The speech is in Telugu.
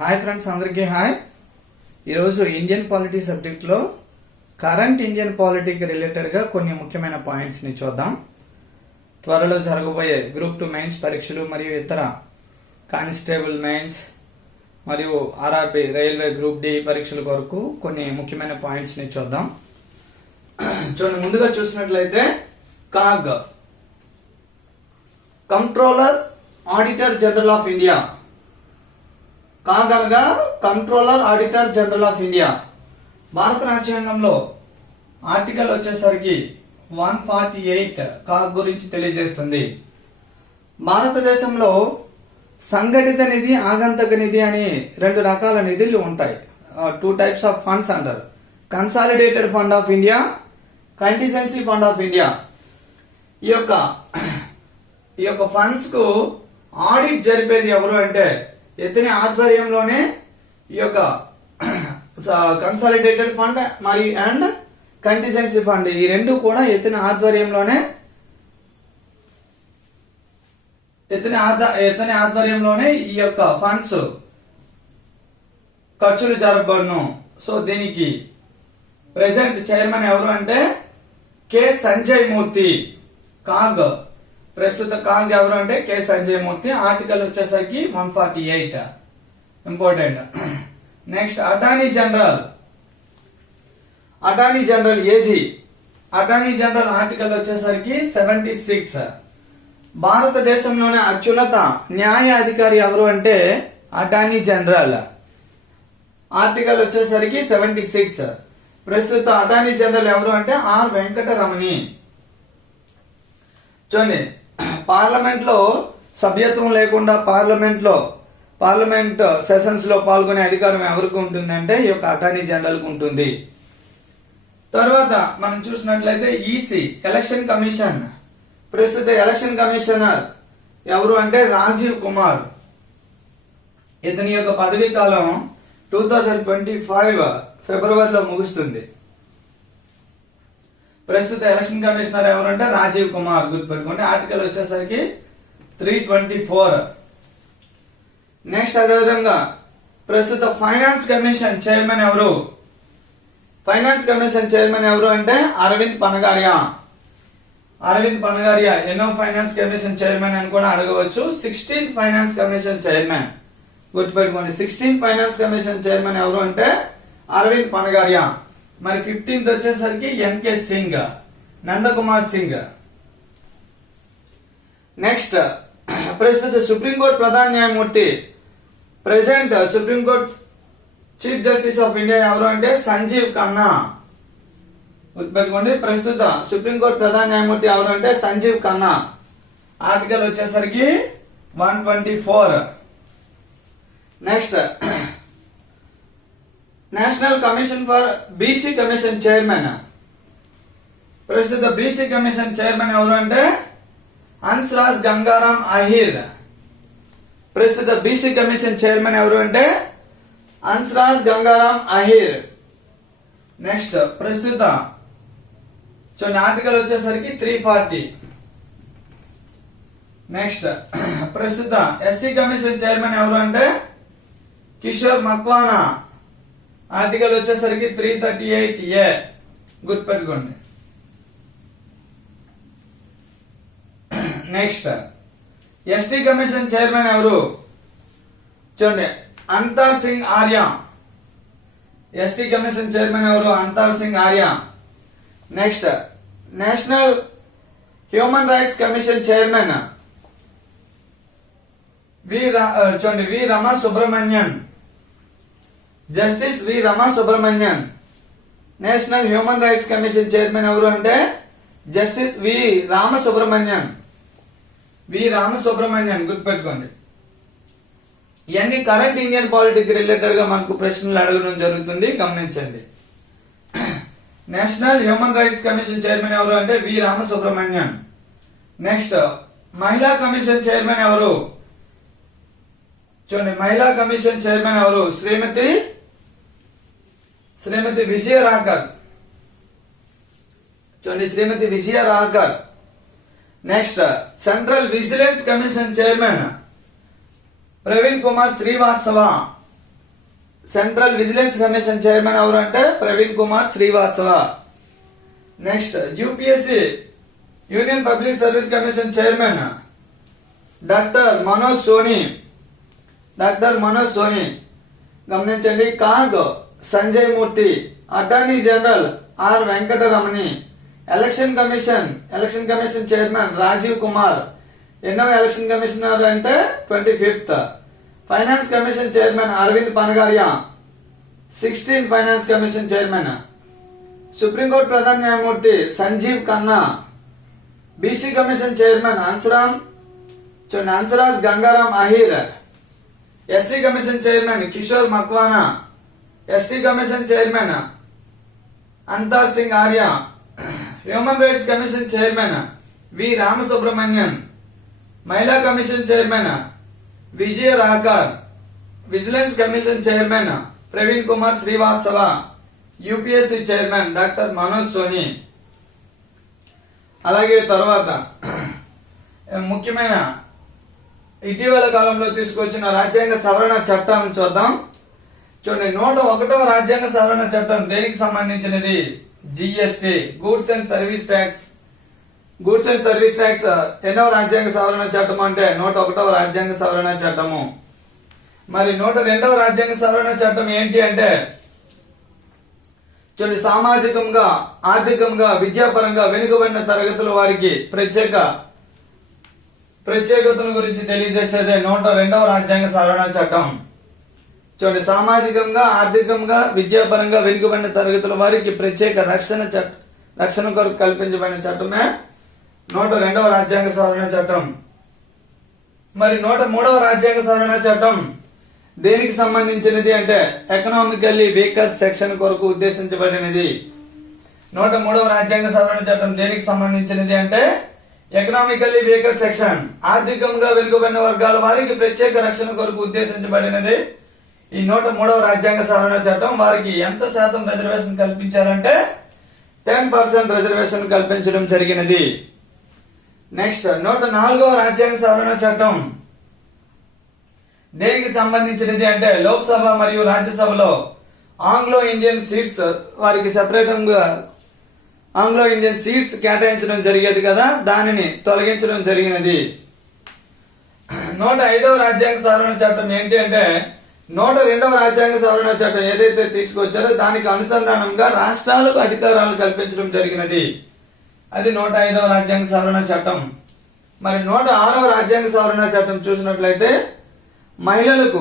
హాయ్ ఫ్రెండ్స్, అందరికీ హాయ్. ఈరోజు ఇండియన్ పాలిటీ సబ్జెక్ట్లో కరెంట్ ఇండియన్ పాలిటీకి రిలేటెడ్గా కొన్ని ముఖ్యమైన పాయింట్స్ని చూద్దాం. త్వరలో జరగబోయే గ్రూప్ 2 మెయిన్స్ పరీక్షలు మరియు ఇతర కానిస్టేబుల్ మెయిన్స్ మరియు ఆర్ఆర్బి రైల్వే గ్రూప్ డి పరీక్షల కొరకు కొన్ని ముఖ్యమైన పాయింట్స్ని చూద్దాం. చూడండి, ముందుగా చూసినట్లయితే CAG controller auditor general of India. CAG అనగా controller auditor general of India. భారత రాజ్యాంగంలో ఆర్టికల్ వచ్చేసరికి 148 కాగ్ గురించి తెలియజేస్తుంది. భారతదేశంలో సంఘటిత నిధి, ఆగంతక నిధి అని రెండు రకాల నిధులు ఉంటాయి. 2 types ఆఫ్ ఫండ్స్ అంటారు. Consolidated fund of India, contingency fund of India. ఈ యొక్క ఫండ్స్ కు ఆడిట్ జరిపేది ఎవరు అంటే ఇతని ఆధ్వర్యంలోనే ఈ యొక్క కన్సాలిడేటెడ్ ఫండ్ మరియు అండ్ కంటిజెన్సీ ఫండ్ ఈ రెండు కూడా ఇతని ఆధ్వర్యంలోనే ఈ యొక్క ఫండ్స్ ఖర్చులు జరపబడును. సో దీనికి ప్రెసెంట్ చైర్మన్ ఎవరు అంటే కె సంజయ్ మూర్తి. కాగ్ ప్రస్తుత కాగ్ ఎవరు అంటే కె సంజయ్ మూర్తి. ఆర్టికల్ వచ్చేసరికి 148 important. Next attorney general AG. Attorney general article వచ్చేసరికి 76. భారతదేశంలోనే అత్యున్నత న్యాయ అధికారి ఎవరు అంటే అటార్నీ జనరల్. ఆర్టికల్ వచ్చేసరికి 76. ప్రస్తుత అటార్నీ జనరల్ ఎవరు అంటే ఆర్ వెంకటరమణి. చూడండి, పార్లమెంట్ లో సభ్యత్వం లేకుండా పార్లమెంట్ సెషన్స్ లో పాల్గొనే అధికారం ఎవరికి ఉంటుందంటే ఈ యొక్క అటార్నీ జనరల్ కు ఉంటుంది. తర్వాత మనం చూసినట్లయితే ఈసీ ఎలక్షన్ కమిషన్. ప్రస్తుత ఎలక్షన్ కమిషనర్ ఎవరు అంటే రాజీవ్ కుమార్. ఇతని యొక్క పదవీ కాలం 2025 ఫిబ్రవరిలో ముగుస్తుంది. ప్రస్తుత ఎలక్షన్ కమిషనర్ ఎవరంటే రాజీవ్ కుమార్, గుర్తుపెట్టుకోండి. ఆర్టికల్ వచ్చేసరికి 324. నెక్స్ట్ అదేవిధంగా ప్రస్తుత ఫైనాన్స్ కమిషన్ చైర్మన్ ఎవరు? ఫైనాన్స్ కమిషన్ చైర్మన్ ఎవరు అంటే అరవింద్ పనగారియా. ఎన్నో ఫైనాన్స్ కమిషన్ చైర్మన్ అని కూడా అడగవచ్చు. 16th ఫైనాన్స్ కమిషన్ చైర్మన్, గుర్తుపెట్టుకోండి. 16th ఫైనాన్స్ కమిషన్ చైర్మన్ ఎవరు అంటే అరవింద్ పనగారియా. మరి 15th వచ్చేసరికి ఎన్కే సింగ్, నందకుమార్ సింగ్. నెక్స్ట్ ప్రస్తుత సుప్రీంకోర్టు ప్రధాన న్యాయమూర్తి, present supreme court chief justice of India ఎవరు అంటే సంజీవ్ ఖన్నా. గుర్తుపెట్టుకోండి, ప్రస్తుత సుప్రీంకోర్టు ప్రధాన న్యాయమూర్తి ఎవరు అంటే సంజీవ్ ఖన్నా. ఆర్టికల్ వచ్చేసరికి 124. Next national commission for BC commission chairman. ప్రస్తుత బీసీ కమిషన్ చైర్మన్ ఎవరు అంటే హన్స్రాజ్ గంగారాం అహిర్. ప్రస్తుత బీసీ కమిషన్ చైర్మన్ ఎవరు అంటే హన్స్రాజ్ గంగారాం అహిర్. నెక్స్ట్ ప్రస్తుత చూడండి, ఆర్టికల్ వచ్చేసరికి 340. నెక్స్ట్ ప్రస్తుత ఎస్సీ కమిషన్ చైర్మన్ ఎవరు అంటే కిషోర్ మక్వానా. ఆర్టికల్ వచ్చేసరికి 338A, గుర్తుపెట్టుకోండి. నెక్స్ట్ ఎస్టీ కమిషన్ చైర్మన్ ఎవరు? చూడండి, Antar Singh Arya. ST commission chairman ఎవరు? Antar Singh Arya. Next national human rights commission chairman V Rama Subramanian. Justice V Rama Subramanian. National human rights commission chairman ఎవరు అంటే జస్టిస్ వి రామసుబ్రహ్మణ్యన్. గుర్తుపెట్టుకోండి. ఇవన్నీ కరెంట్ ఇండియన్ పాలిటిక్స్ రిలేటెడ్ గా మనకు ప్రశ్నలు అడగడం జరుగుతుంది, గమనించండి. National human rights commission chairman ఎవరు అంటే వి రామసుబ్రహ్మణ్యన్. నెక్స్ట్ మహిళా కమిషన్ చైర్మన్ ఎవరు? చూడండి, మహిళా కమిషన్ చైర్మన్ ఎవరు? శ్రీమతి విజయరాకర్. చూడండి, Shrimati Vijaya Rahatkar. Next central vigilance commission chairman Praveen Kumar Srivastava. Central vigilance commission chairman ఎవరు అంటే Praveen Kumar Srivastava. Next UPSC union public service commission chairman doctor Manoj Soni. గమనించండి. CAG Sanjay Murthy. Attorney general R Venkataramani. Election commission chairman Rajiv Kumar. ఎన్నవ ఎలక్షన్ కమిషనర్ అంటే 25th. Finance commission chairman Arvind Panagariya. 16 finance commission chairman. Supreme court ప్రధాన న్యాయమూర్తి Sanjiv Khanna. BC commission chairman Hansraj Gangaram Ahir. SC commission chairman Kishor Makwana. ST commission chairman Antar Singh Arya. Human rights commission chairman V Ramasubramanian. మహిళా commission chairman Vijaya Rahatkar. Vigilance commission chairman Praveen Kumar Srivastava. UPSC chairman doctor Manoj Soni. అలాగే తర్వాత ముఖ్యమైన ఇటీవల కాలంలో తీసుకొచ్చిన రాజ్యాంగ సవరణ చట్టం చూద్దాం. చూడండి, 101వ రాజ్యాంగ సవరణ చట్టం దేనికి సంబంధించినది? GST, goods and service tax. ఎన్నో రాజ్యాంగ సవరణ చట్టం అంటే 101వ రాజ్యాంగ సవరణ చట్టము. మరి 102వ రాజ్యాంగ సవరణ చట్టం ఏంటి అంటే చూడండి, సామాజికంగా, ఆర్థికంగా, విద్యాపరంగా వెనుకబడిన తరగతుల వారికి ప్రత్యేకతల గురించి తెలియజేసేదే 102వ రాజ్యాంగ సవరణ చట్టం. చూడండి, సామాజికంగా, ఆర్థికంగా, విద్యాపరంగా వెనుకబడిన తరగతుల వారికి ప్రత్యేక రక్షణ కొరకు కల్పించబడిన చట్టమే 102వ రాజ్యాంగ సవరణ చట్టం. మరి 103వ రాజ్యాంగ సవరణ చట్టం దేనికి సంబంధించినది అంటే ఎకనామికల్లీ వీకర్ సెక్షన్ కొరకు ఉద్దేశించబడినది. 103వ రాజ్యాంగ సవరణ చట్టం దేనికి సంబంధించినది అంటే ఎకనామికల్లీ వీకర్ సెక్షన్, ఆర్థికంగా వెనుకబడిన వర్గాల వారికి ప్రత్యేక రక్షణ కొరకు ఉద్దేశించబడినది ఈ 103వ రాజ్యాంగ సవరణ చట్టం. వారికి ఎంత శాతం రిజర్వేషన్ కల్పించారంటే 10% రిజర్వేషన్ కల్పించడం జరిగినది. నెక్స్ట్ 104వ రాజ్యాంగ సవరణ చట్టం దేనికి సంబంధించినది అంటే లోక్సభ మరియు రాజ్యసభలో ఆంగ్లో ఇండియన్ సీట్స్ వారికి సెపరేటంగా ఆంగ్లో ఇండియన్ సీట్స్ కేటాయించడం జరిగేది కదా, దానిని తొలగించడం జరిగినది. 105వ రాజ్యాంగ సవరణ చట్టం ఏంటి అంటే 102వ రాజ్యాంగ సవరణ చట్టం ఏదైతే తీసుకొచ్చారో దానికి అనుసంధానంగా రాష్ట్రాలకు అధికారాలు కల్పించడం జరిగినది. అది 105వ రాజ్యాంగ సవరణ చట్టం. మరి 106వ రాజ్యాంగ సవరణ చట్టం చూసినట్లయితే మహిళలకు